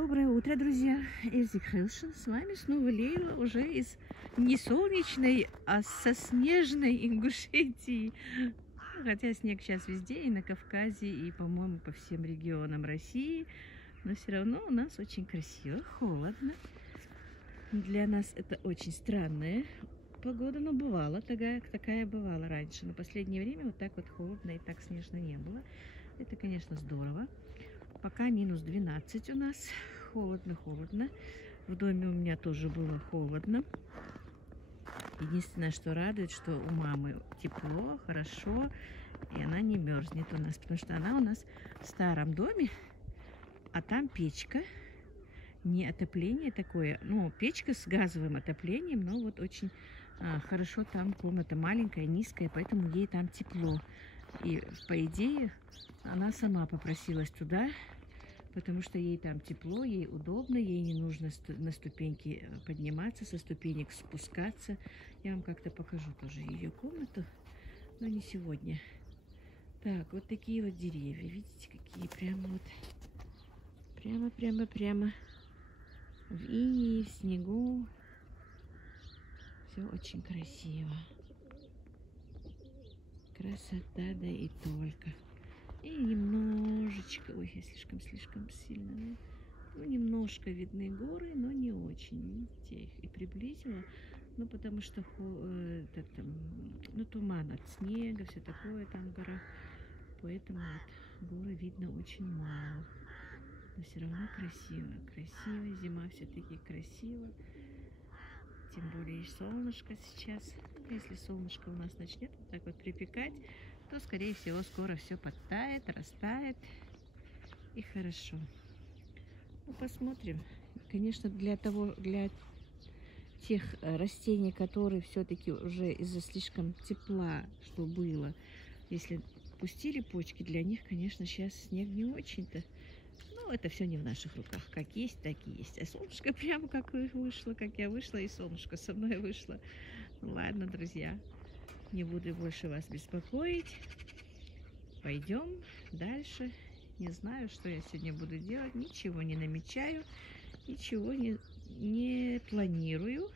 Доброе утро, друзья! Эльзи Крылшин. С вами снова Лейла, уже из не солнечной, а со снежной Ингушетии. Хотя снег сейчас везде, и на Кавказе, и, по-моему, по всем регионам России. Но все равно у нас очень красиво, холодно. Для нас это очень странная погода, но бывала, такая бывала раньше. Но в последнее время вот так вот холодно и так снежно не было. Это, конечно, здорово. Пока минус 12 у нас. Холодно. В доме у меня тоже было холодно. Единственное, что радует, что у мамы тепло, хорошо. И она не мерзнет у нас. Потому что она у нас в старом доме. А там печка. Не отопление такое. Ну, печка с газовым отоплением. Но вот очень хорошо там комната маленькая, низкая. Поэтому ей там тепло. И, по идее, она сама попросилась туда, потому что ей там тепло, ей удобно, ей не нужно на ступеньки подниматься, со ступенек спускаться. Я вам как-то покажу тоже ее комнату, но не сегодня. Так, вот такие вот деревья, видите, какие прямо вот, прямо в инее, в снегу. Все очень красиво. Красота, да и только. И немножечко, ой, я слишком сильно, ну, немножко видны горы, но не очень, видите, я их и приблизила, ну, потому что, ну, туман от снега, все такое там в горах, поэтому вот горы видно очень мало, но все равно красиво, зима все-таки красиво, тем более и солнышко сейчас. Если солнышко у нас начнет вот так вот припекать, то, скорее всего, скоро все подтает, растает, и хорошо. Ну, посмотрим. Конечно, для тех растений, которые все-таки уже из-за слишком тепла, что было, если пустили почки, для них, конечно, сейчас снег не очень-то. Но это все не в наших руках. Как есть, так и есть. А солнышко прямо как вышло, как я вышла, и солнышко со мной вышло. Ладно, друзья, не буду больше вас беспокоить. Пойдем дальше. Не знаю, что я сегодня буду делать. Ничего не намечаю, ничего не планирую.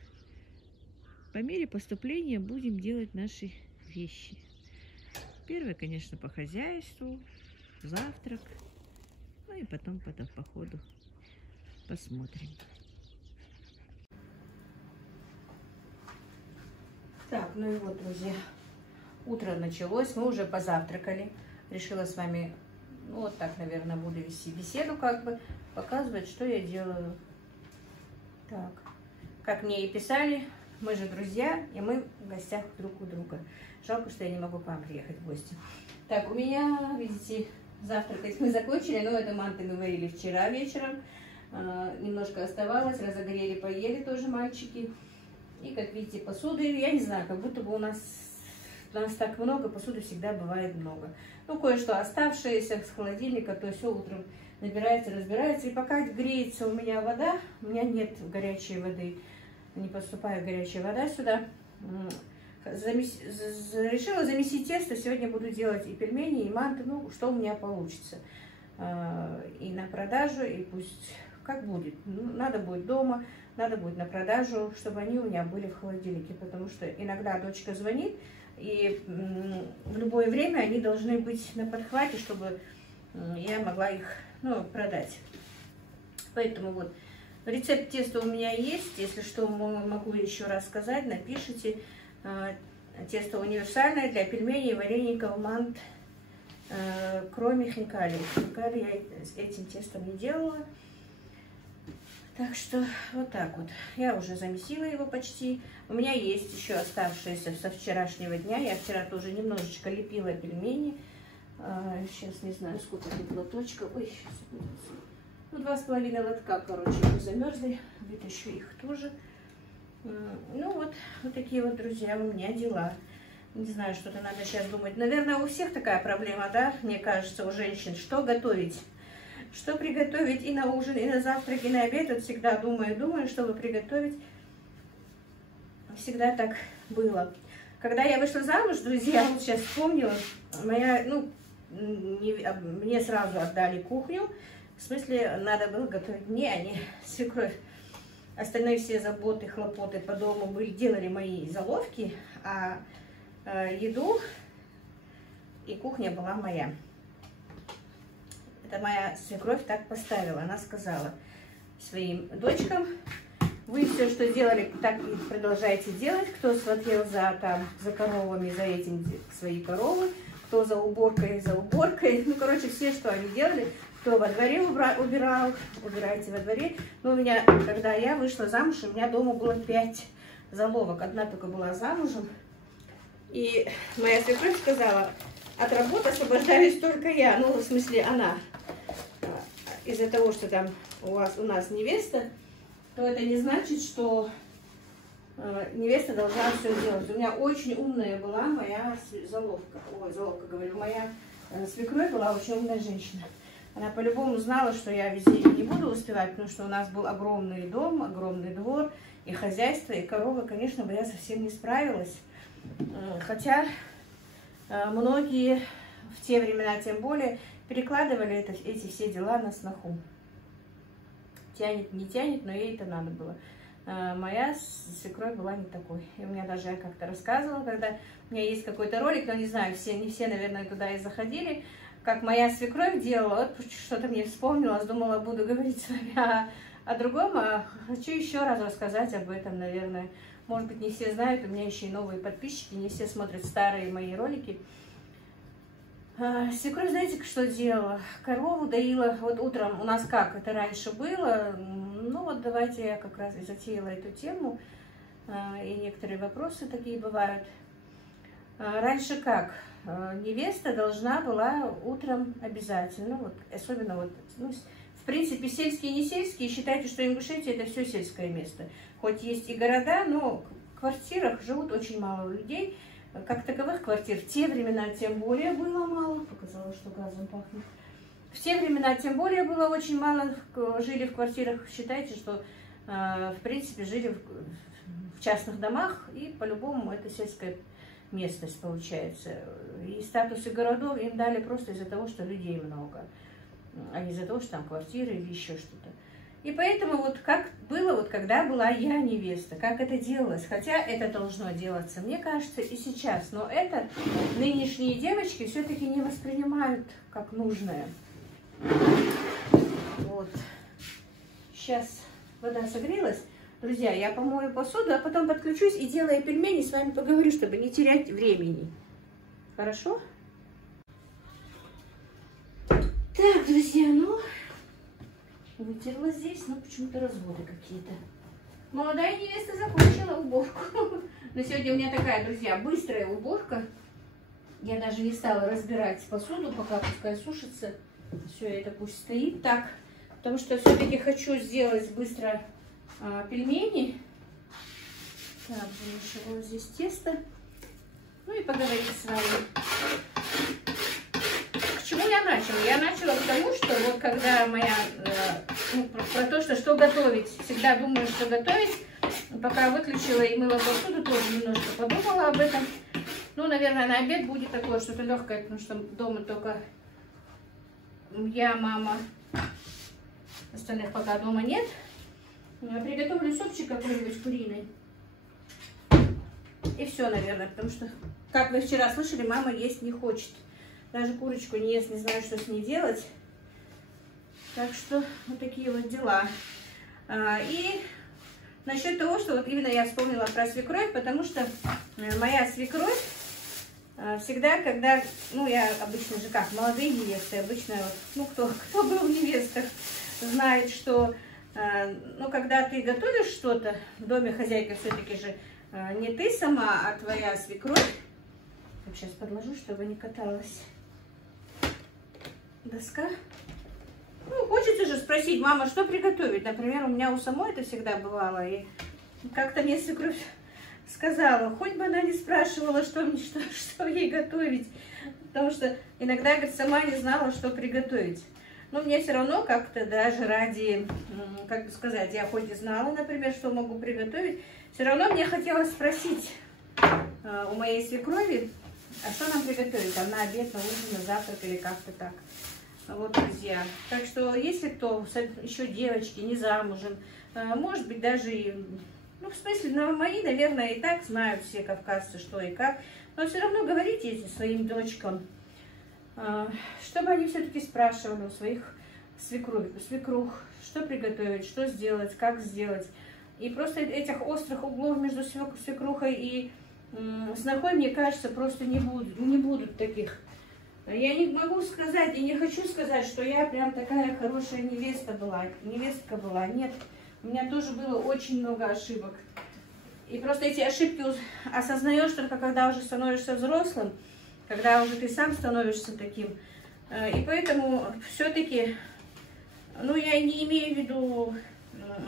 По мере поступления будем делать наши вещи. Первое, конечно, по хозяйству, завтрак. Ну и потом по ходу посмотрим. Так, ну и вот, друзья, утро началось, мы уже позавтракали. Решила с вами, ну, вот так, наверное, буду вести беседу, как бы, показывать, что я делаю. Так, как мне и писали, мы же друзья, и мы в гостях друг у друга. Жалко, что я не могу к вам приехать в гости. Так, у меня, видите, завтракать мы закончили, но это манты мы варили вчера вечером. Немножко оставалось, разогрели, поели тоже мальчики. И, как видите, посуды, я не знаю, как будто бы у нас так много, посуды всегда бывает много. Ну, кое-что оставшееся с холодильника, то все утром набирается, разбирается. И пока греется у меня вода, у меня нет горячей воды, не поступает горячая вода сюда. Решила замесить тесто, сегодня буду делать и пельмени, и манты, ну, что у меня получится. И на продажу, и пусть как будет. Ну, надо будет дома, надо будет на продажу, чтобы они у меня были в холодильнике, потому что иногда дочка звонит, и в любое время они должны быть на подхвате, чтобы я могла их, ну, продать. Поэтому вот рецепт теста у меня есть, если что, могу еще раз сказать, напишите. Тесто универсальное для пельменей, вареников, мант, кроме хинкали. Хинкали я этим тестом не делала. Так что вот так вот. Я уже замесила его почти. У меня есть еще оставшиеся со вчерашнего дня. Я вчера тоже немножечко лепила пельмени. Сейчас не знаю, сколько тут лоточков. Ой, сейчас. Ну, 2,5 лотка, короче, замерзли. Вытащу их тоже. Ну, вот такие вот, друзья, у меня дела. Не знаю, что-то надо сейчас думать. Наверное, у всех такая проблема, да? Мне кажется, у женщин. Что готовить? Что приготовить и на ужин, и на завтрак, и на обед. Вот всегда думаю, чтобы приготовить. Всегда так было. Когда я вышла замуж, друзья, вот сейчас вспомнила, мне сразу отдали кухню В смысле, надо было готовить мне, а не свекровь. Остальные все заботы, хлопоты по дому делали мои заловки, а еду и кухня была моя. Это моя свекровь так поставила. Она сказала своим дочкам: вы все, что делали, так и продолжайте делать. Кто смотрел за коровами, за этим свои коровы, кто за уборкой, за уборкой. Ну, короче, все, что они делали. Кто во дворе убирал, убирайте во дворе. Но у меня, когда я вышла замуж, у меня дома было 5 заловок. Одна только была замужем. И моя свекровь сказала: от работы освобождаюсь только я. Ну, в смысле, она. Из-за того, что там у нас невеста, то это не значит, что невеста должна все делать. У меня очень умная была моя заловка. Ой, заловка, говорю. Моя свекровь была очень умная женщина. Она по-любому знала, что я везде не буду успевать, потому что у нас был огромный дом, огромный двор, и хозяйство, и коровы. Конечно бы я совсем не справилась. Хотя многие в те времена, тем более, перекладывали эти все дела на сноху. Тянет, не тянет, но ей это надо было. Моя свекровь была не такой. И у меня даже, я как-то рассказывала, когда у меня есть какой-то ролик, но не знаю, не все, наверное, туда и заходили, как моя свекровь делала. Вот что-то мне вспомнилось, думала, буду говорить с вами о другом, а хочу еще раз рассказать об этом, наверное. Может быть, не все знают, у меня еще и новые подписчики, не все смотрят старые мои ролики. Свекровь, знаете, что делала? Корову доила, вот утром у нас как это раньше было, ну вот давайте я как раз и затеяла эту тему, и некоторые вопросы такие бывают. Раньше как? Невеста должна была утром обязательно, вот, особенно вот, ну, в принципе, сельские и не сельские, считайте, что Ингушетия это все сельское место. Хоть есть и города, но в квартирах живут очень мало людей. Как таковых квартир в те времена тем более было мало. Показалось, что газом пахнет. В те времена тем более было очень мало. Жили в квартирах. Считайте, что в принципе жили в частных домах. И по-любому это сельская местность получается. И статусы городов им дали просто из-за того, что людей много. А не из-за того, что там квартиры или еще что-то. И поэтому вот как было, вот когда была я невеста, как это делалось. Хотя это должно делаться, мне кажется, и сейчас. Но это нынешние девочки все-таки не воспринимают как нужное. Вот. Сейчас вода согрелась. Друзья, я помою посуду, а потом подключусь и, делая пельмени, с вами поговорю, чтобы не терять времени. Хорошо? Так, друзья, ну... Вытерла здесь, но почему-то разводы какие-то. Молодая невеста закончила уборку. Но сегодня у меня такая, друзья, быстрая уборка. Я даже не стала разбирать посуду, пока пускай сушится. Все это пусть стоит так. Потому что все-таки хочу сделать быстро пельмени. Так, замешиваю здесь тесто. Ну и поговорить с вами. К чему я начала? Я начала к тому, что вот когда моя, ну, про то, что готовить, всегда думаю, что готовить. Пока выключила и мыла посуду, тоже немножко подумала об этом. Ну, наверное, на обед будет такое что-то легкое, потому что дома только я, мама, остальных пока дома нет. Я приготовлю супчик какой-нибудь куриный. И все, наверное, потому что, как вы вчера слышали, мама есть не хочет. Даже курочку не ест, не знаю, что с ней делать. Так что вот такие вот дела. И насчет того, что вот именно я вспомнила про свекровь, потому что моя свекровь всегда, когда, ну, я обычно же как, молодые невесты, обычно, ну, кто был в невестах, знает, что, ну, когда ты готовишь что-то, в доме хозяйка все-таки же не ты сама, а твоя свекровь. Вот сейчас подложу, чтобы не каталась доска. Ну, хочется же спросить, мама, что приготовить? Например, у меня у самой это всегда бывало. И как-то мне свекровь сказала, хоть бы она не спрашивала, что ей готовить. Потому что иногда, говорит, сама не знала, что приготовить. Но мне все равно как-то даже ради, как бы сказать, я хоть и знала, например, что могу приготовить, все равно мне хотелось спросить у моей свекрови, а что нам приготовить? Там на обед, на ужин, на завтрак или как-то так. Вот, друзья. Так что, если кто, еще девочки, не замужем, может быть, даже и... Ну, в смысле, мои, наверное, и так знают все кавказцы, что и как. Но все равно говорите своим дочкам, чтобы они все-таки спрашивали у своих свекрух, что приготовить, что сделать, как сделать. И просто этих острых углов между свекрухой и снохой, мне кажется, просто не будут таких. Я не могу сказать и не хочу сказать, что я прям такая хорошая невестка была. Нет, у меня тоже было очень много ошибок. И просто эти ошибки осознаешь только когда уже становишься взрослым, когда уже ты сам становишься таким. И поэтому все-таки, ну, я не имею в виду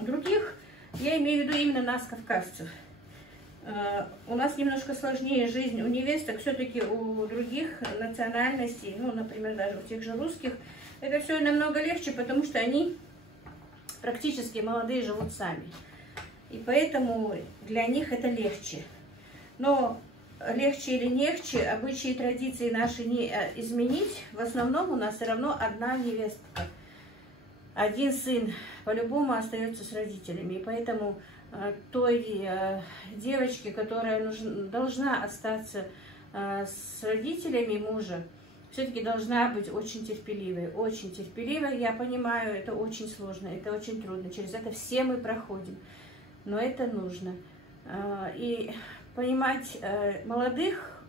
других, я имею в виду именно нас, кавказцев. У нас немножко сложнее жизнь у невесток, все-таки у других национальностей, ну, например, даже у тех же русских, это все намного легче, потому что они практически молодые живут сами. И поэтому для них это легче. Но легче или не легче, обычаи и традиции наши не изменить. В основном у нас все равно одна невестка. Один сын по-любому остается с родителями. И поэтому той девочке, которая должна остаться с родителями мужа, все-таки должна быть очень терпеливой. Очень терпеливой. Я понимаю, это очень сложно, это очень трудно. Через это все мы проходим. Но это нужно. И понимать молодых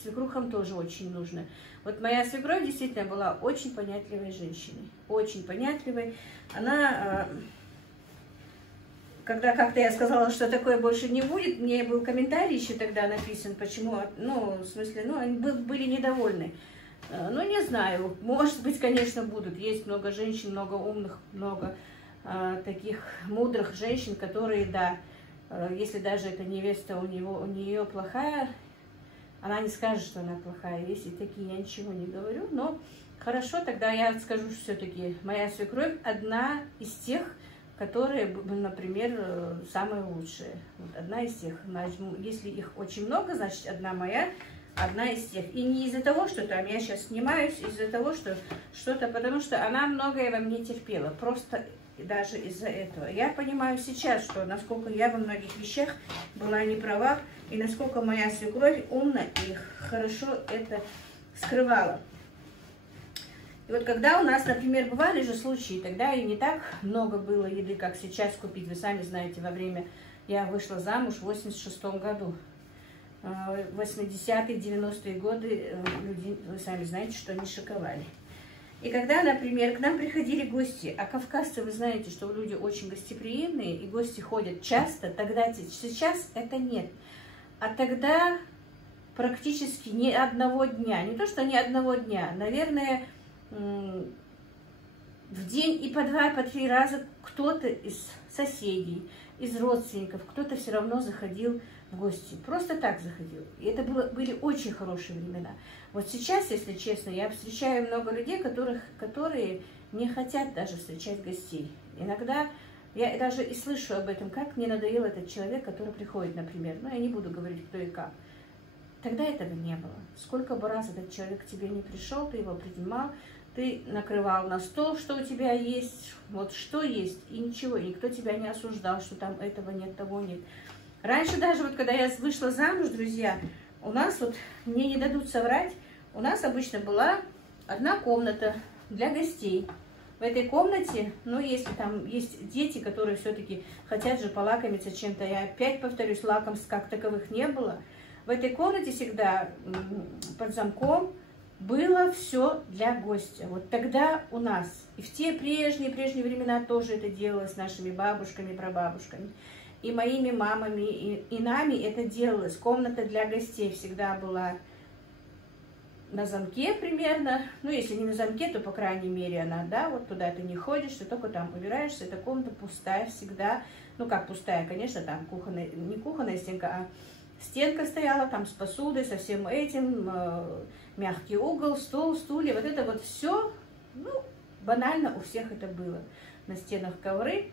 свекрухам тоже очень нужно. Вот моя свекровь действительно была очень понятливой женщиной. Очень понятливой. Она, когда как-то я сказала, что такое больше не будет, мне был комментарий еще тогда написан, почему, ну, в смысле, ну, они были недовольны. Ну, не знаю, может быть, конечно, будут. Есть много женщин, много умных, много таких мудрых женщин, которые, да, если даже эта невеста у нее плохая, она не скажет, что она плохая. Если такие, я ничего не говорю, но хорошо, тогда я скажу, что все-таки моя свекровь одна из тех, которые, например, самые лучшие. Вот одна из тех. Если их очень много, значит, одна моя, одна из тех. И не из-за того, что там я сейчас снимаюсь, из-за того, что что-то, потому что она многое во мне терпела. Просто даже из-за этого. Я понимаю сейчас, что насколько я во многих вещах была не права, и насколько моя свекровь умно и хорошо это скрывала. И вот когда у нас, например, бывали же случаи, тогда и не так много было еды, как сейчас купить. Вы сами знаете, во время я вышла замуж в 86-м году. 80-е, 90-е годы люди, вы сами знаете, что они шоковали. И когда, например, к нам приходили гости, а кавказцы, вы знаете, что люди очень гостеприимные, и гости ходят часто, тогда сейчас это нет. А тогда практически ни одного дня, не то что ни одного дня, наверное, в день и по 2, по 3 раза кто-то из соседей, из родственников, кто-то все равно заходил в гости. Просто так заходил. И это были очень хорошие времена. Вот сейчас, если честно, я встречаю много людей, которые не хотят даже встречать гостей. Иногда я даже и слышу об этом, как мне надоел этот человек, который приходит, например. Ну, я не буду говорить, кто и как. Тогда этого не было. Сколько бы раз этот человек к тебе не пришел, ты его принимал, ты накрывал на стол, что у тебя есть, вот что есть, и ничего, и никто тебя не осуждал, что там этого нет, того нет. Раньше даже, вот когда я вышла замуж, друзья, у нас, вот, мне не дадут соврать, у нас обычно была одна комната для гостей. В этой комнате, ну, если там есть дети, которые все-таки хотят же полакомиться чем-то, я опять повторюсь, лакомств как таковых не было. В этой комнате всегда под замком было все для гостя. Вот тогда у нас, и в те прежние времена тоже это делалось с нашими бабушками, прабабушками, и моими мамами, и нами это делалось. Комната для гостей всегда была на замке примерно. Ну, если не на замке, то, по крайней мере, она, да, вот туда ты не ходишь, ты только там убираешься. Эта комната пустая всегда. Ну, как пустая, конечно, там кухонная, не кухонная стенка, а стенка стояла там с посудой, со всем этим, мягкий угол, стол, стулья. Вот это вот все, ну, банально у всех это было. На стенах ковры.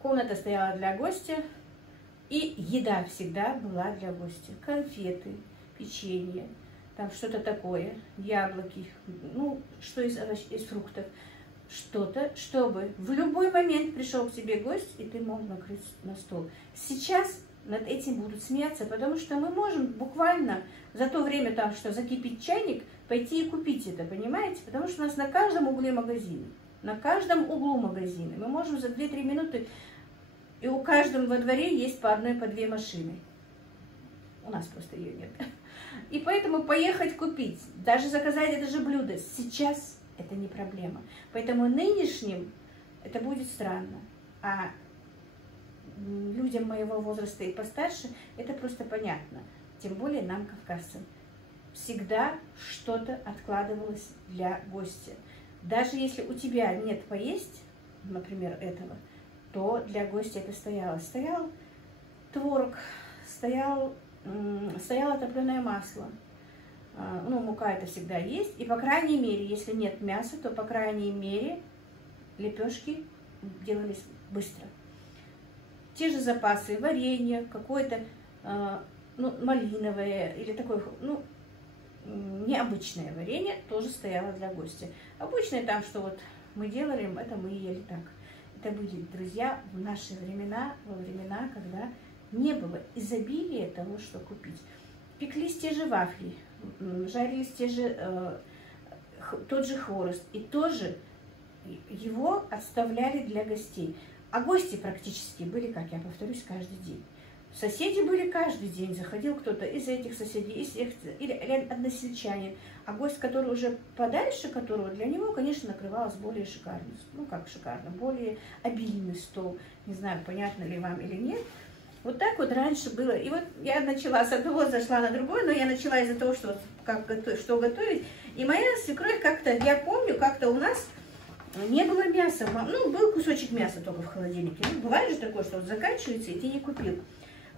Комната стояла для гостя, и еда всегда была для гостя. Конфеты, печенье, там что-то такое, яблоки, ну, что из фруктов, что-то, чтобы в любой момент пришел к тебе гость, и ты мог накрыть на стол. Сейчас над этим будут смеяться, потому что мы можем буквально за то время, там, что закипит чайник, пойти и купить это, понимаете? Потому что у нас на каждом угле магазины, на каждом углу магазины. Мы можем за 2-3 минуты, и у каждого во дворе есть по одной, по две машины. У нас просто ее нет. И поэтому поехать купить, даже заказать это же блюдо, сейчас это не проблема. Поэтому нынешним это будет странно. А людям моего возраста и постарше это просто понятно. Тем более нам, кавказцам. Всегда что-то откладывалось для гостя. Даже если у тебя нет поесть, например, этого, то для гостя это стояло. Стоял творог, стояло топленое масло. Ну, мука это всегда есть. И, по крайней мере, если нет мяса, то, по крайней мере, лепешки делались быстро. Те же запасы варенья, какое-то ну, малиновое или такое, ну, необычное варенье тоже стояло для гостя. Обычное там, что вот мы делали, это мы ели так. Это были, друзья, в наши времена, во времена, когда не было изобилия того, что купить. Пеклись те же вафли, жарились тот же хворост, и тоже его оставляли для гостей. А гости практически были, как я повторюсь, каждый день. Соседи были каждый день, заходил кто-то из этих соседей, из этих, или односельчане. А гость, который уже подальше, которого для него, конечно, накрывалось более шикарно. Ну, как шикарно, более обильный стол. Не знаю, понятно ли вам или нет. Вот так вот раньше было. И вот я начала с одного, зашла на другой, но я начала из-за того, что, что готовить. И моя свекровь как-то, я помню, как-то у нас не было мяса. Ну, был кусочек мяса только в холодильнике. Ну, бывает же такое, что вот заканчивается, и ты не купил.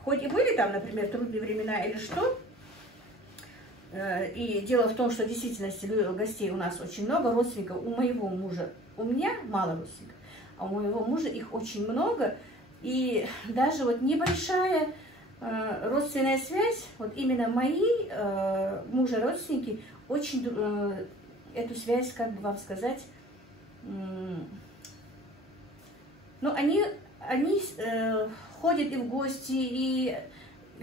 Хоть и были там, например, трудные времена или что. И дело в том, что в действительности гостей у нас очень много, родственников у моего мужа. У меня мало родственников, а у моего мужа их очень много. И даже вот небольшая родственная связь, вот именно мои мужа родственники, очень эту связь, как бы вам сказать, ну, они ходят и в гости, и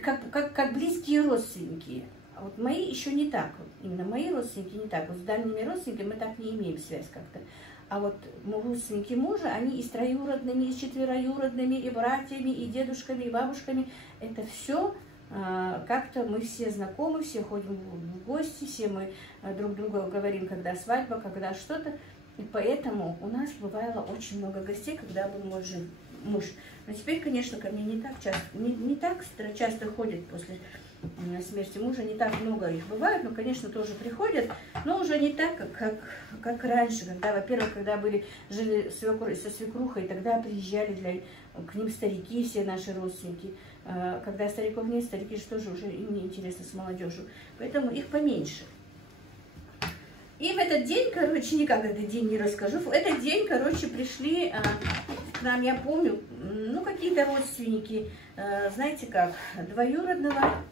как близкие родственники. А вот мои еще не так. Вот, именно мои родственники не так. Вот с дальними родственниками мы так не имеем связь как-то. А вот родственники мужа, они и с троюродными, и с четвероюродными, и братьями, и дедушками, и бабушками. Это все как-то мы все знакомы, все ходим в гости, все мы друг другу говорим, когда свадьба, когда что-то. И поэтому у нас бывало очень много гостей, когда был муж. Но теперь, конечно, ко мне не так часто, не так часто ходят после смерти мужа, не так много их бывает, но, конечно, тоже приходят, но уже не так, как раньше, когда, во-первых, когда жили со свекрухой, тогда приезжали к ним старики, все наши родственники. Когда стариков нет, старики же тоже уже им не интересно с молодежью, поэтому их поменьше. И в этот день, короче, никак этот день не расскажу, в этот день, короче, пришли к нам, я помню, ну, какие-то родственники, знаете как, двоюродного,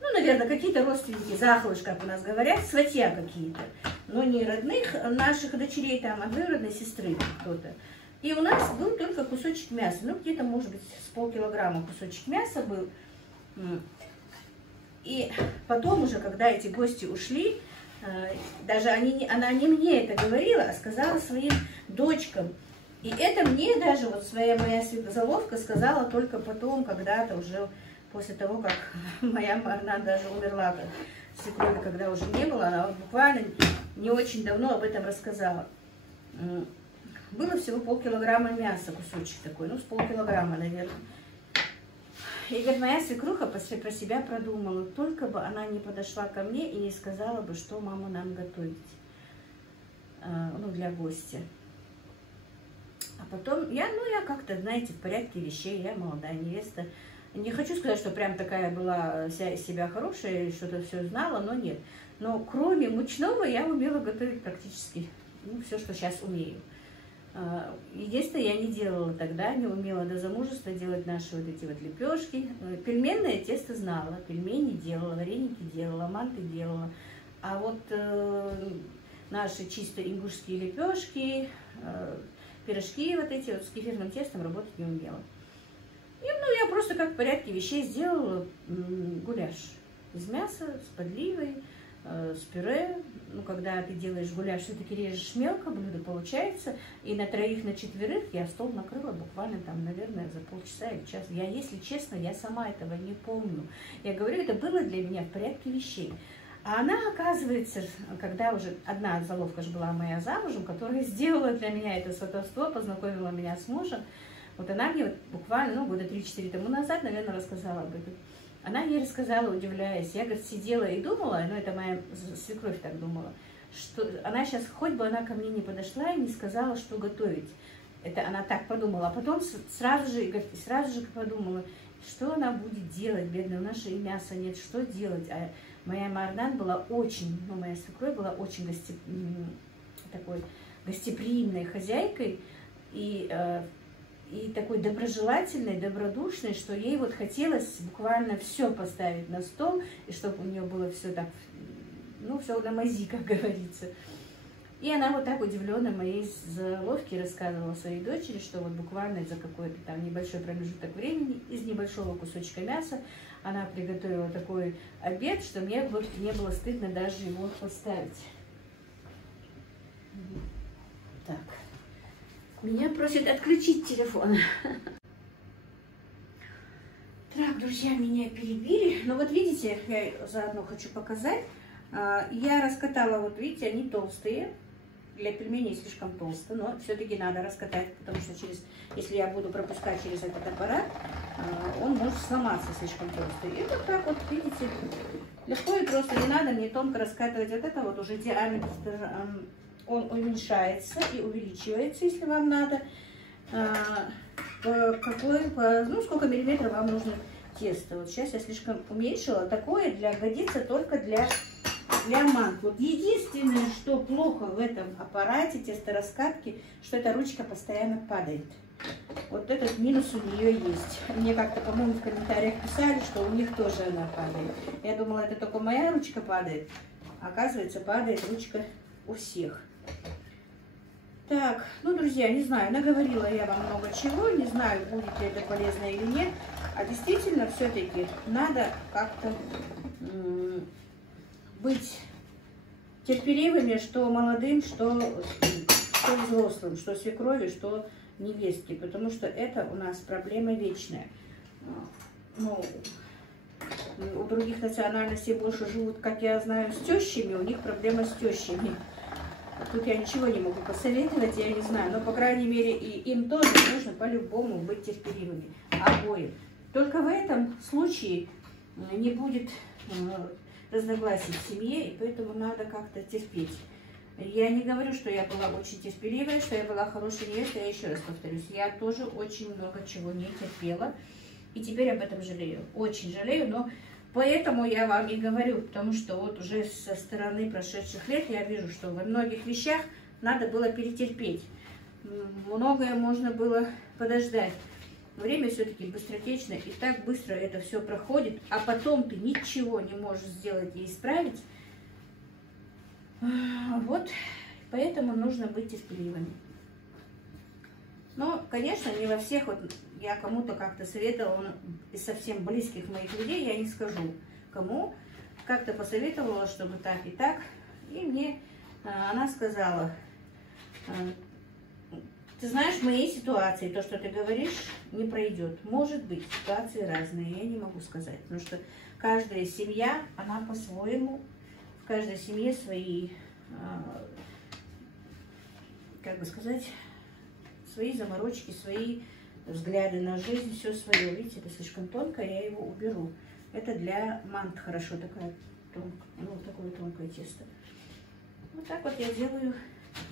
ну, наверное, какие-то родственники, захлыш, как у нас говорят, сватья какие-то, но не родных наших дочерей, там, а двоюродной сестры кто-то. И у нас был только кусочек мяса, ну, где-то, может быть, с полкилограмма кусочек мяса был. И потом уже, когда эти гости ушли, даже она не мне это говорила, а сказала своим дочкам. И это мне даже вот моя заловка сказала только потом, когда-то уже после того, как моя она даже умерла, свекрови, когда уже не было, она вот буквально не очень давно об этом рассказала. Было всего полкилограмма мяса, кусочек такой, ну с полкилограмма, наверное. И говорит, моя свекруха про себя продумала, только бы она не подошла ко мне и не сказала бы, что мама нам готовит, ну, для гостя. А потом, я как-то, знаете, в порядке вещей, я молодая невеста. Не хочу сказать, что прям такая была вся из себя хорошая, что-то все знала, но нет. Но кроме мучного я умела готовить практически, ну, все, что сейчас умею. Единственное, я не делала тогда, не умела до замужества делать наши вот эти вот лепешки. Пельменное тесто знала, пельмени делала, вареники делала, манты делала. А вот наши чисто ингушские лепешки, пирожки вот эти вот с кефирным тестом работать не умела. И я просто как в порядке вещей сделала гуляш из мяса с подливой, с пюре. Когда ты делаешь гуляш, все-таки режешь мелко, блюдо получается. И на троих, на четверых я стол накрыла буквально там, наверное, за полчаса или час. Я, если честно, я сама этого не помню. Я говорю, это было для меня в порядке вещей. А она, оказывается, когда уже одна заловка же была моя замужем, которая сделала для меня это сватовство, познакомила меня с мужем, вот она мне вот буквально, года 3-4 тому назад, наверное, рассказала об этом. Она мне рассказала, удивляясь. Я, говорит, сидела и думала, это моя свекровь так думала, что она сейчас, хоть бы она ко мне не подошла и не сказала, что готовить. Это она так подумала. А потом сразу же подумала, что она будет делать, бедная, у нас же и мяса нет, что делать. А моя Мардан была очень, моя свекровь была очень такой гостеприимной хозяйкой и такой доброжелательной, добродушной, что ей вот хотелось буквально все поставить на стол, и чтобы у нее было все так, все на мази, как говорится. И она вот так удивленно моей заловке рассказывала своей дочери, что вот буквально за какой-то там небольшой промежуток времени из небольшого кусочка мяса она приготовила такой обед, что мне не было стыдно даже его поставить. Так. Меня просят отключить телефон. Так, друзья, меня перебили. Но вот видите, я заодно хочу показать. Я раскатала, вот видите, они толстые. Для пельменей слишком толсто, но все-таки надо раскатать, потому что если я буду пропускать через этот аппарат, он может сломаться слишком толстый. И вот так вот, видите, легко и просто. Не надо мне тонко раскатывать. Вот это вот уже диаметр, он уменьшается и увеличивается, если вам надо. Сколько миллиметров вам нужно тесто. Вот сейчас я слишком уменьшила. Такое годится только для мант. Вот единственное, что плохо в этом аппарате тестораскатки, что эта ручка постоянно падает. Вот этот минус у нее есть. Мне как-то, по-моему, в комментариях писали, что у них тоже она падает. Я думала, это только моя ручка падает. Оказывается, падает ручка у всех. Так, друзья, не знаю, наговорила я вам много чего, не знаю, будет ли это полезно или нет. А действительно, все-таки надо как-то быть терпеливыми, что молодым, что взрослым, что свекрови, что невестки, потому что это у нас проблема вечная. У других национальностей больше живут, как я знаю, с тещами, у них проблема с тещами. Тут я ничего не могу посоветовать, я не знаю, но, по крайней мере, и им тоже нужно по-любому быть терпеливыми, обоим. Только в этом случае не будет разногласий в семье, и поэтому надо как-то терпеть. Я не говорю, что я была очень терпеливая, что я была хорошей невестой, я еще раз повторюсь, я тоже очень много чего не терпела, и теперь об этом жалею, очень жалею, но поэтому я вам и говорю, потому что вот уже со стороны прошедших лет я вижу, что во многих вещах надо было перетерпеть, многое можно было подождать. Время все-таки быстротечно, и так быстро это все проходит, а потом ты ничего не можешь сделать и исправить. Вот, поэтому нужно быть терпеливыми. Но, конечно, не во всех, вот я кому-то как-то советовала, из совсем близких моих людей, я не скажу кому, как-то посоветовала, чтобы так и так, и мне она сказала: ты знаешь, в моей ситуации то, что ты говоришь, не пройдет. Может быть, ситуации разные, я не могу сказать. Потому что каждая семья, она по-своему, в каждой семье свои, как бы сказать, свои заморочки, свои взгляды на жизнь, все свое. Видите, это слишком тонко, я его уберу. Это для мант хорошо, такое тонкое тесто. Вот так вот я делаю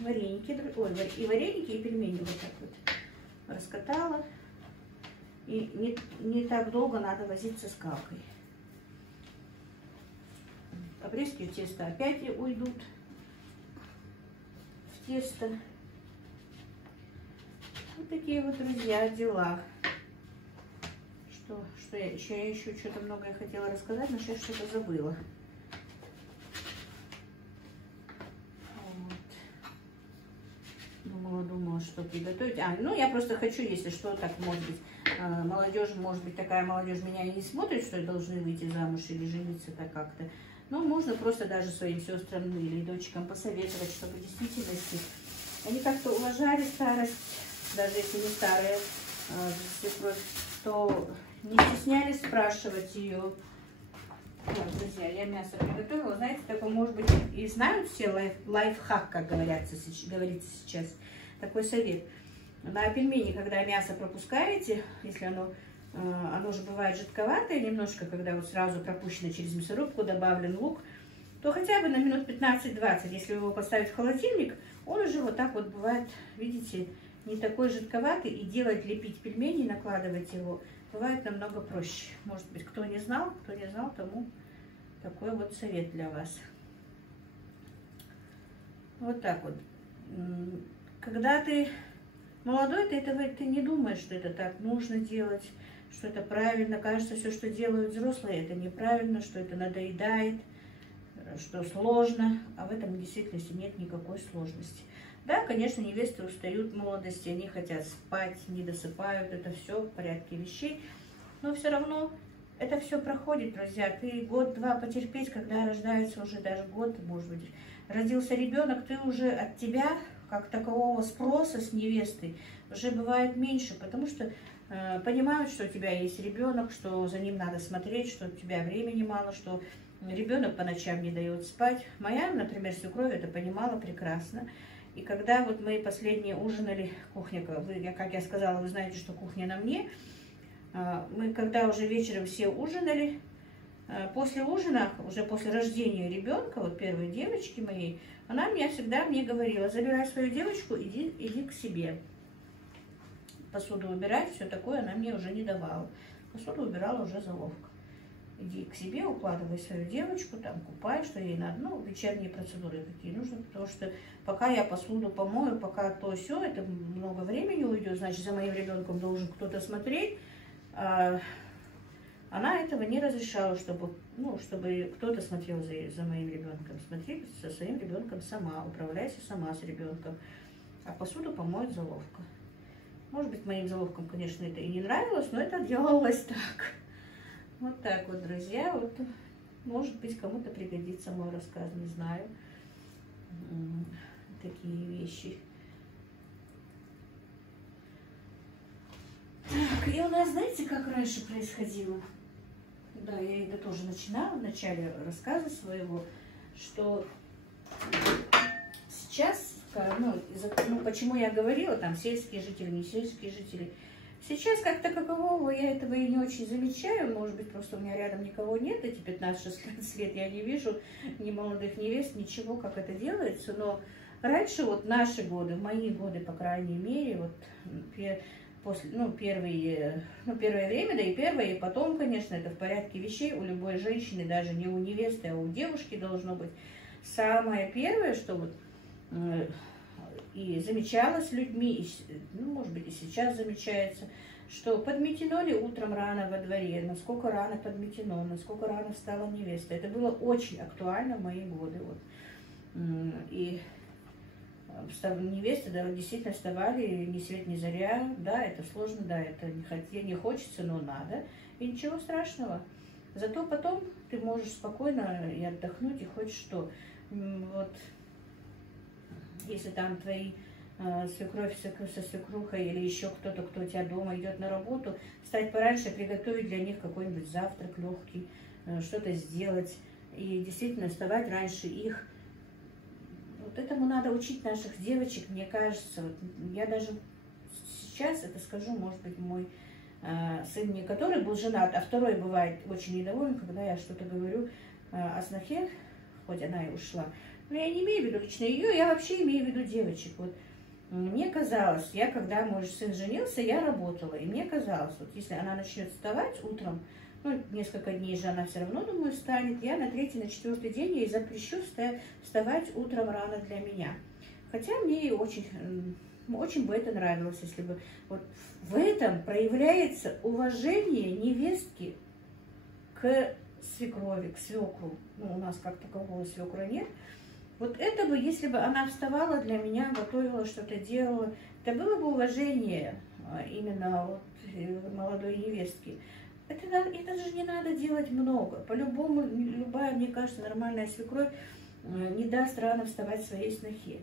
вареники, и вареники, и пельмени вот так вот раскатала. И не так долго надо возиться с калкой. Обрезки теста опять уйдут в тесто. Вот такие вот, друзья, дела. Что я еще что-то многое хотела рассказать, но сейчас что-то забыла. Вот. Думала, что приготовить. Ну я просто хочу, если что, так может быть, молодежь, может быть, такая молодежь меня и не смотрит, что должны выйти замуж или жениться так как-то. Но можно просто даже своим сестрам или дочкам посоветовать, чтобы в действительности они как-то уважали старость, даже если не старая свекровь, то не стеснялись спрашивать ее. Вот, друзья, я мясо приготовила. Знаете, такой, может быть, и знают все лайфхак, как говорится сейчас. Такой совет. На пельмени, когда мясо пропускаете, если оно же бывает жидковатое немножко, когда вот сразу пропущено через мясорубку, добавлен лук, то хотя бы на минут 15-20, если его поставить в холодильник, он уже вот так вот бывает, видите, не такой жидковатый, и лепить пельмени, накладывать его, бывает намного проще. Может быть, кто не знал, тому такой вот совет для вас. Вот так вот. Когда ты молодой, ты не думаешь, что это так нужно делать, что это правильно. Кажется, все, что делают взрослые, это неправильно, что это надоедает, что сложно. А в этом в действительности нет никакой сложности. Да, конечно, невесты устают в молодости, они хотят спать, не досыпают, это все в порядке вещей. Но все равно это все проходит, друзья. Ты год-два потерпеть, когда рождается уже даже год, может быть, родился ребенок, ты уже от тебя, как такового спроса с невестой, уже бывает меньше, потому что понимают, что у тебя есть ребенок, что за ним надо смотреть, что у тебя времени мало, что ребенок по ночам не дает спать. Моя, например, свекровь это понимала прекрасно. И когда вот мы последние ужинали, кухня, как я сказала, вы знаете, что кухня на мне, мы когда уже вечером все ужинали, после ужина, уже после рождения ребенка, вот первой девочки моей, она всегда мне говорила: забирай свою девочку, иди к себе. Посуду убирать, все такое она мне уже не давала. Посуду убирала уже заловка. Иди к себе, укладывай свою девочку, там купай, что ей надо. Ну, вечерние процедуры какие нужны, потому что пока я посуду помою, пока то все, это много времени уйдет, значит, за моим ребенком должен кто-то смотреть. Она этого не разрешала, чтобы кто-то смотрел за моим ребенком. Смотри со своим ребенком сама, управляйся сама с ребенком. А посуду помоет заловка. Может быть, моим заловкам, конечно, это и не нравилось, но это делалось так. Вот так вот, друзья. Вот, может быть, кому-то пригодится мой рассказ, не знаю. Такие вещи. Так, и у нас, знаете, как раньше происходило? Да, я это тоже начинала в начале рассказа своего, что сейчас, почему я говорила, там, сельские жители, не сельские жители, сейчас как такового я этого и не очень замечаю, может быть, просто у меня рядом никого нет, эти 15-16 лет я не вижу ни молодых невест, ничего, как это делается, но раньше, вот наши годы, мои годы, по крайней мере, вот первое время, да и первое, и потом, конечно, это в порядке вещей у любой женщины, даже не у невесты, а у девушки должно быть самое первое, что вот и замечалось людьми, и, может быть, и сейчас замечается, что подметено ли утром рано во дворе, насколько рано подметено, насколько рано встала невеста. Это было очень актуально в мои годы. Вот. И невесты, да, действительно вставали ни свет ни заря. Да, это сложно, да, это не хочется, но надо. И ничего страшного. Зато потом ты можешь спокойно и отдохнуть, и хоть что. Вот. Если там твои свекровь со свекрухой или еще кто-то, кто у тебя дома идет на работу, встать пораньше, приготовить для них какой-нибудь завтрак легкий, что-то сделать. И действительно вставать раньше их. Вот этому надо учить наших девочек, мне кажется. Вот я даже сейчас это скажу, может быть, мой сын, не который был женат, а второй бывает очень недоволен, когда я что-то говорю о снохе, хоть она и ушла. Но я не имею в виду лично ее, я вообще имею в виду девочек. Вот мне казалось, когда мой сын женился, я работала, и мне казалось, вот если она начнет вставать утром, несколько дней же она все равно, думаю, встанет, я на третий, на четвертый день ей запрещу вставать утром рано для меня. Хотя мне и очень очень бы это нравилось, если бы вот в этом проявляется уважение невестки к свекрови, к свекру. Ну, у нас как такового свекра нет. Вот это бы, если бы она вставала для меня, готовила что-то, делала, это было бы уважение именно вот молодой невестки. Это же не надо делать много. По-любому, любая, мне кажется, нормальная свекровь не даст рано вставать своей снохе.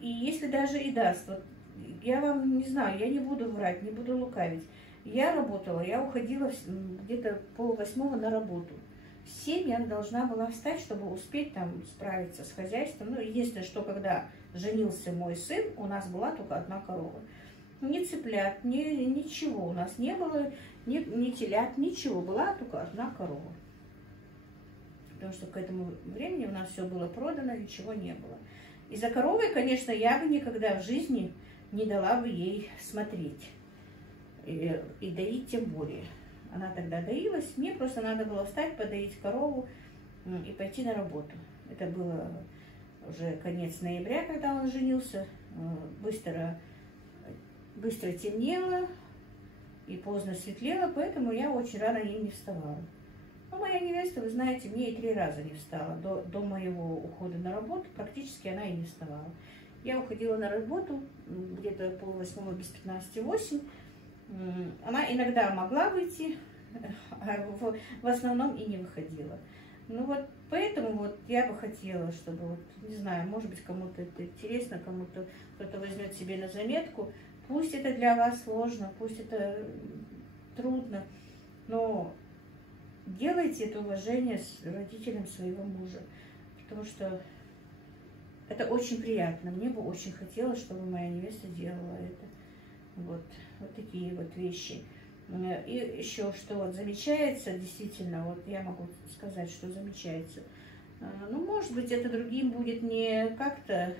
И если даже и даст, вот я вам не знаю, я не буду врать, не буду лукавить. Я работала, я уходила где-то 7:30 на работу. В 7 я должна была встать, чтобы успеть там справиться с хозяйством. Ну, единственное, что когда женился мой сын, у нас была только одна корова. Ни цыплят, ничего у нас не было, ни телят, ничего. Была только одна корова. Потому что к этому времени у нас все было продано, ничего не было. И за коровой, конечно, я бы никогда в жизни не дала бы ей смотреть. И доить тем более. Она тогда доилась, мне просто надо было встать, подоить корову и пойти на работу. Это было уже конец ноября, когда он женился. Быстро темнело и поздно светлело, поэтому я очень рано не вставала. Но моя невеста, вы знаете, мне и 3 раза не встала. До моего ухода на работу практически она и не вставала. Я уходила на работу где-то 7:30, без 15:08. Она иногда могла выйти, а в основном и не выходила. Ну вот поэтому вот я бы хотела, чтобы, вот, не знаю, может быть, кому-то это интересно, кому-то кто-то возьмет себе на заметку. Пусть это для вас сложно, пусть это трудно, но делайте это уважение с родителям своего мужа, потому что это очень приятно. Мне бы очень хотелось, чтобы моя невеста делала это. Вот такие вот вещи. И еще что вот замечается, действительно, вот я могу сказать, что замечается. Ну, может быть, это другим будет не как-то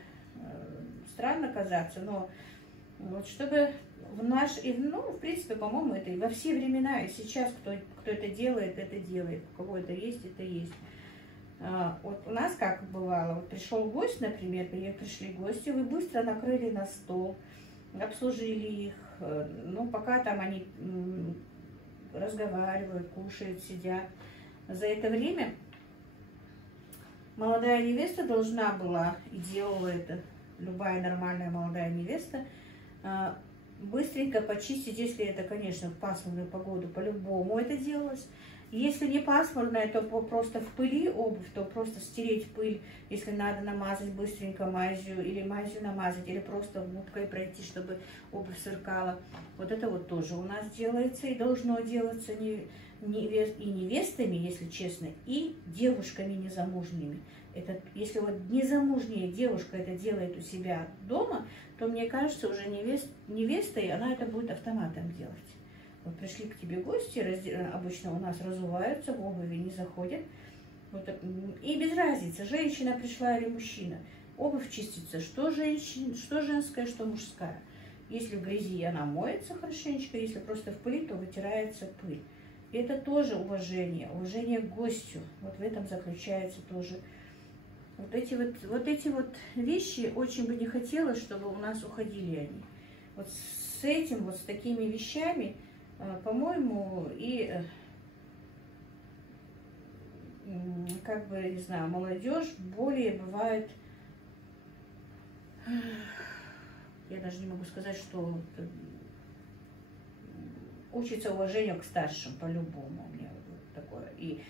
странно казаться, но вот чтобы в принципе, по-моему, это и во все времена, и сейчас кто это делает, у кого это есть. Вот у нас как бывало, вот пришел гость, например, пришли гости, вы быстро накрыли на стол, обслужили их, ну, пока там они разговаривают, кушают, сидят. За это время молодая невеста должна была, и делала это, любая нормальная молодая невеста, быстренько почистить, если это, конечно, в пасмурную погоду, по-любому это делалось. Если не пасмурная, то просто в пыли обувь, то просто стереть пыль, если надо намазать быстренько мазью, или мазью намазать, или просто губкой пройти, чтобы обувь сверкала. Вот это вот тоже у нас делается и должно делаться и невестами, если честно, и девушками незамужними. Это, если вот незамужняя девушка это делает у себя дома, то, мне кажется, уже невестой она это будет автоматом делать. Вот пришли к тебе гости, обычно у нас разуваются, в обуви не заходят. Вот, и без разницы, женщина пришла или мужчина. Обувь чистится, что женская, что мужская. Если в грязи, она моется хорошенечко, если просто в пыли, то вытирается пыль. И это тоже уважение к гостю. Вот в этом заключается тоже. Вот эти вот вещи очень бы не хотелось, чтобы у нас уходили они. Вот с этим, вот с такими вещами, по-моему, и как бы, не знаю, молодежь более бывает, я даже не могу сказать, что учится уважению к старшим по-любому. У меня вот такое. И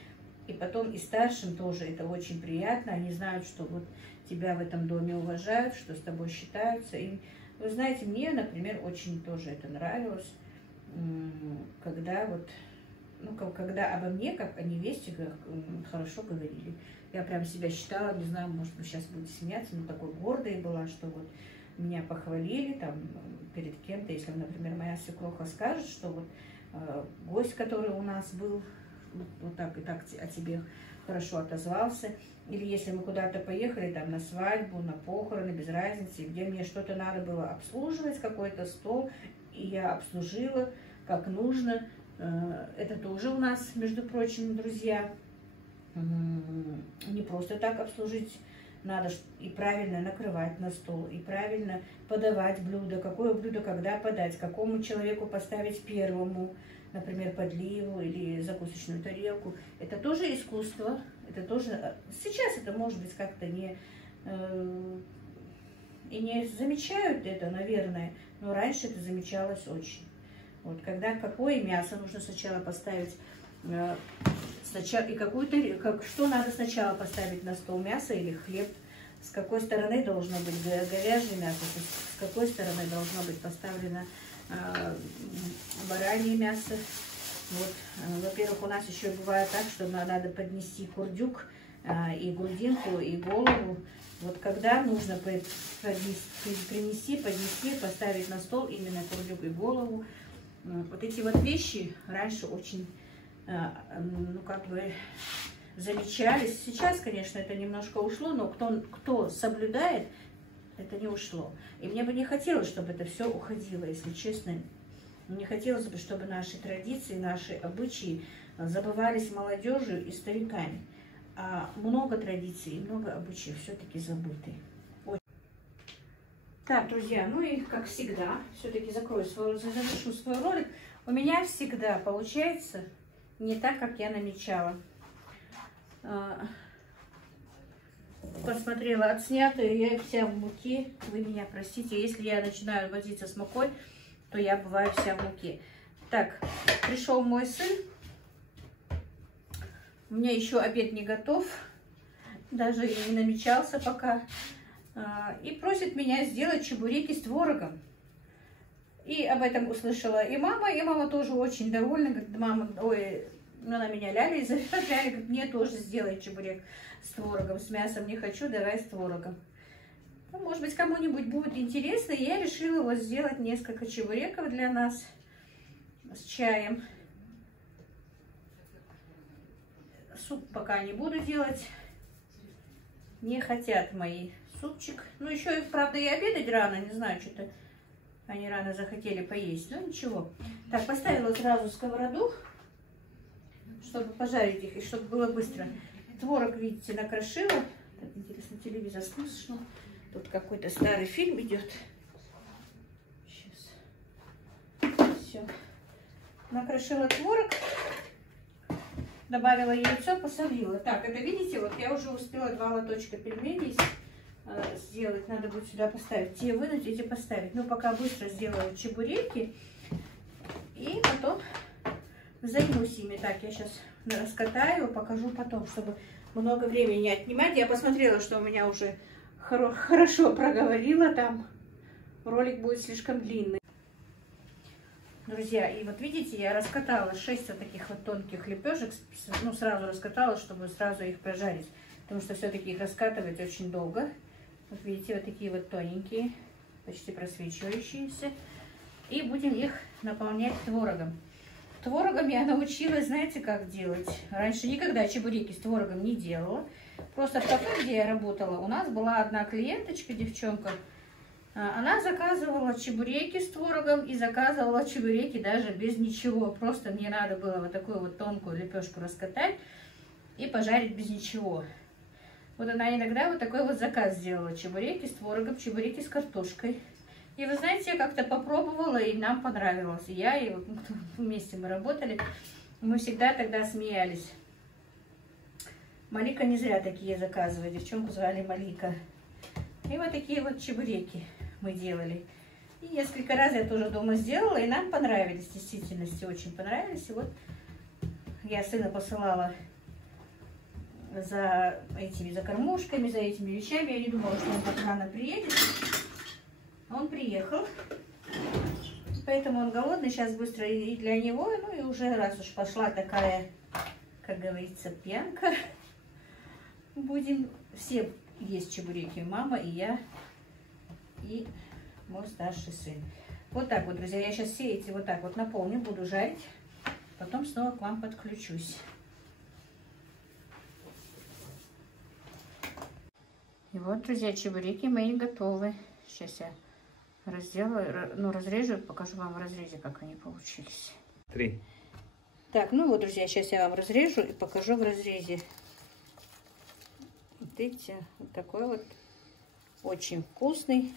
потом и старшим тоже это очень приятно. Они знают, что вот тебя в этом доме уважают, что с тобой считаются. И вы знаете, мне, например, очень тоже это нравилось, когда вот, ну, когда обо мне, как о невесте, хорошо говорили. Я прям себя считала, не знаю, может, вы сейчас будете смеяться, но такой гордой была, что вот меня похвалили там перед кем-то. Если, например, моя свекроха скажет, что вот гость, который у нас был, вот так и так о тебе хорошо отозвался. Или если мы куда-то поехали, там, на свадьбу, на похороны, без разницы, где мне что-то надо было обслуживать, какой-то стол, и я обслужила как нужно. Это тоже у нас, между прочим, друзья, не просто так обслужить надо и правильно накрывать на стол, и правильно подавать блюдо, какое блюдо когда подать, какому человеку поставить первому, например, подливу или закусочную тарелку. Это тоже искусство, это тоже... Сейчас это может быть как-то не... И не замечают это, наверное, но раньше это замечалось очень. Вот когда какое мясо нужно сначала поставить, и что надо сначала поставить на стол, мясо или хлеб, с какой стороны должно быть говяжье мясо, с какой стороны должно быть поставлено баранье мясо. Вот, во-первых, у нас еще бывает так, что надо поднести курдюк, и грудинку, и голову. Вот когда нужно поднести, поставить на стол именно курдюк и голову. Вот эти вот вещи раньше очень, ну, как бы замечались. Сейчас, конечно, это немножко ушло, но кто соблюдает, это не ушло. И мне бы не хотелось, чтобы это все уходило, если честно. Не хотелось бы, чтобы наши традиции, наши обычаи забывались молодежью и стариками. А много традиций, много обычаев все-таки забыты. Ой. Так, друзья, ну и как всегда, все-таки завершу свой ролик. У меня всегда получается не так, как я намечала. Посмотрела отснятую, я вся в муке. Вы меня простите, если я начинаю возиться с мукой, то я бываю вся в муке. Так, пришел мой сын. У меня еще обед не готов, даже и не намечался пока. И просит меня сделать чебуреки с творогом. И об этом услышала и мама тоже очень довольна. Говорит, мама, ой, она меня Лялей зовет, Ляля говорит, мне тоже сделай чебурек с творогом, с мясом не хочу, давай с творогом. Ну, может быть, кому-нибудь будет интересно, и я решила вот сделать несколько чебуреков для нас с чаем. Суп пока не буду делать. Не хотят мои супчик. Ну, еще, правда, и обедать рано. Не знаю, что-то они рано захотели поесть. Но ничего. Так, поставила сразу сковороду, чтобы пожарить их и чтобы было быстро. Творог, видите, накрошила. Так, интересно, телевизор слышно. Тут какой-то старый фильм идет. Сейчас. Все. Накрошила творог. Добавила яйцо, посолила. Так, это видите, вот я уже успела 2 лоточка пельменей сделать. Надо будет сюда поставить. Те вынуть, эти поставить. Ну, пока быстро сделаю чебуреки. И потом займусь ими. Так, я сейчас раскатаю, покажу потом, чтобы много времени не отнимать. Я посмотрела, что у меня уже хорошо проговорила там. Ролик будет слишком длинный. Друзья, и вот видите, я раскатала 6 вот таких вот тонких лепешек, ну, сразу раскатала, чтобы сразу их прожарить, потому что все-таки их раскатывать очень долго. Вот видите, вот такие вот тоненькие, почти просвечивающиеся. И будем их наполнять творогом. Творогом я научилась, знаете, как делать? Раньше никогда чебуреки с творогом не делала. Просто в кафе, где я работала, у нас была одна клиенточка, девчонка. Она заказывала чебуреки с творогом и заказывала чебуреки даже без ничего. Просто мне надо было вот такую вот тонкую лепешку раскатать и пожарить без ничего. Вот она иногда вот такой вот заказ сделала. Чебуреки с творогом, чебуреки с картошкой. И вы знаете, я как-то попробовала, и нам понравилось. И я, и вот вместе мы работали, мы всегда тогда смеялись. Малика не зря такие заказывает. Девчонку звали Малика. И вот такие вот чебуреки мы делали. И несколько раз я тоже дома сделала, и нам понравились, в действительности очень понравились. И вот я сына посылала за кормушками, за этими вещами. Я не думала, что он так рано приедет. Он приехал, поэтому он голодный. Сейчас быстро и для него, ну и уже раз уж пошла такая, как говорится, пьянка, будем все есть чебуреки, мама и я, и мой старший сын. Вот так вот, друзья, я сейчас все эти вот так вот наполню, буду жарить, потом снова к вам подключусь. И вот, друзья, чебуреки мои готовы. Сейчас я разрежу, покажу вам в разрезе, как они получились. 3. Так, ну вот, друзья, сейчас я вам разрежу и покажу в разрезе. Видите, вот такой вот очень вкусный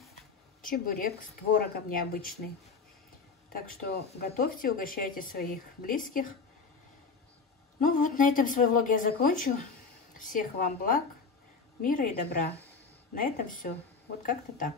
чебурек с творогом необычный. Так что готовьте, угощайте своих близких. Ну вот, на этом свой влог я закончу. Всех вам благ, мира и добра. На этом все. Вот как-то так.